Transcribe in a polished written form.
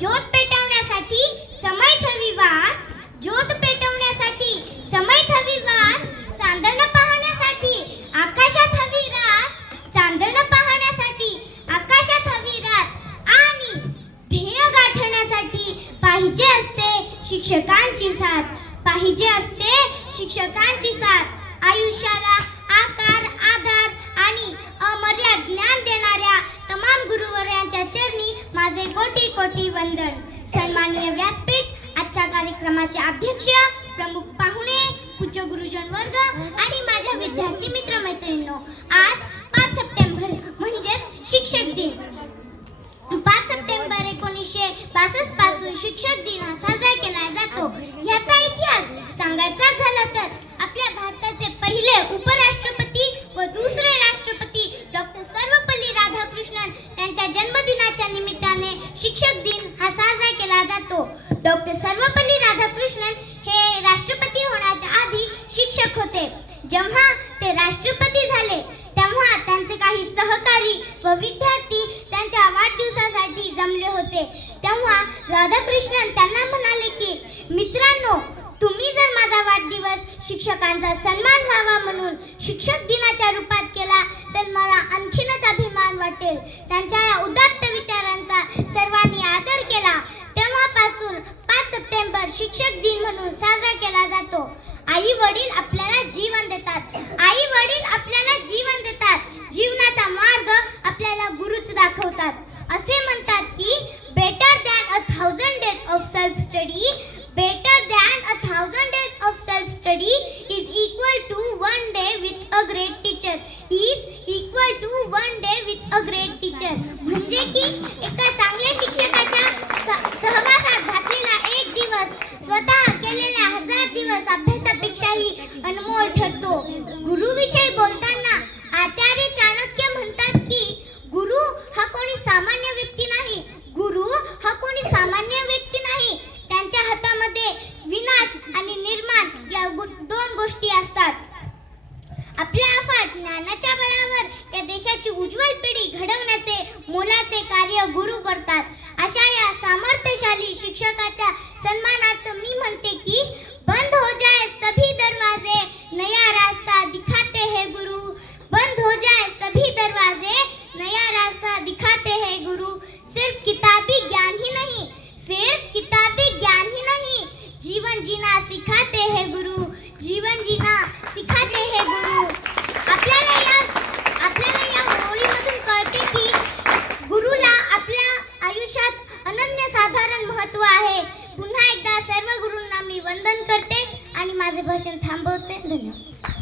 ज्योत पेटवण्यासाठी समयच हवी वाट, ज्योत पेटवण्यासाठी समयच हवी वाट, चांदणं पाहण्यासाठी आकाशात हवी रात, चांदणं पाहण्यासाठी आकाशात हवी रात, आणि ध्येय गाठण्यासाठी पाहिजे असते शिक्षकांची साथ, पाहिजे असते शिक्षकांची साथ. आयुष्याला आकार, आधार आणि अमर्याद ज्ञान देणाऱ्या तमाम गुरुवर्यांच्या चरणी माझे कोटी कोटी वंदन. सन्माननीय व्यासपीठ, आजच्या कार्यक्रमाचे अध्यक्ष, प्रमुख पाहुणे, पूज्य गुरुजन वर्ग आणि माझ्या विद्यार्थी मित्र मैत्रिणींनो, आज 5 सप्टेंबर म्हणजेच शिक्षक दिन. 5 सप्टेंबर 1962 पासून शिक्षक दिन हा साजरा केला जातो. याचा इतिहास सांगायचा झाला तर आपल्या भारताचे पहिले उपराष्ट्रपती व दुसरे राष्ट्रपती डॉक्टर सर्वपल्ली राधाकृष्णन त्यांच्या जन्मदिनाच्या निमित्ताने शिक्षक दिन हा साजरा केला जातो. डॉक्टर सर्वपल्ली राधाकृष्णन हे राष्ट्रपती होण्याच्या आधी शिक्षक होते. जेव्हा ते राष्ट्रपती झाले तेव्हा त्यांचे काही सहकारी व विद्यार्थी त्यांच्या वाढदिवसासाठी जमले होते. तेव्हा राधाकृष्णन त्यांना म्हणाले की, मित्रांनो, तुम्ही जर माझा वाढदिवस शिक्षकांचा सन्मान व्हावा म्हणून शिक्षक दिनाच्या रूपात केला तर मला आणखीनच अभिमान वाटेल. त्यांच्या या उदात्त विचारांचा सर्वांनी आदर केला. तेव्हापासून 5 सप्टेंबर शिक्षक दिन म्हणून साजरा केला जातो. आई वडील आपल्याला जीवन देतात, आई वडील आपल्याला जीवन देतात, जीवनाचा मार्ग आपल्याला गुरुच दाखवतात. असे म्हणतात की better than 1000 days of self study, better than 1000 days of self study is equal to 1 day with a great teacher, is equal to 1 day with a great teacher. म्हणजे की एका चांगल्या शिक्षकाच्या सहवासात घातलेला एक दिवस स्वतः केलेल्या 1000 दिवस अभ्यासापेक्षाही अनमोल ठरतो. गुरुविषयी बोलताना आचार्य चाणक्य म्हणतात की गुरु हा कोणी सामान्य व्यक्ती नाही, गुरु हा कोणी सामान्य व्यक्ती नाही, त्यांच्या हातामध्ये विनाश आणि निर्माण या 2 गोष्टी असतात. आपल्या अफाट ज्ञानाच्या बळावर या देशाची उज्ज्वल पिढी घडवण्याचे मोलाचे कार्य गुरु करतात. अशा या सामर्थ्यशाली शिक्षकाच्या सन्मानार्थ मी म्हणते की बंद हो जाए सभी दरवाजे, नया रास्ता दिखाते हैं गुरु, बंद हो जाए सभी दरवाजे, नया रास्ता दिखाते हैं गुरु. सिर्फ किताबी ज्ञान ही नहीं, सिर्फ किताबी ज्ञान ही नहीं, जीवन जीना सिखाते हैं गुरु, जीवन जीना सिखाते हैं गुरु. आपल्याला या ओळीमधून कळते की गुरुला आपल्या आयुष्यात अनन्यसाधारण महत्त्व आहे. पुन्हा एकदा सर्व गुरूंना मी वंदन करते आणि माझे भाषण थांबवते. धन्यवाद.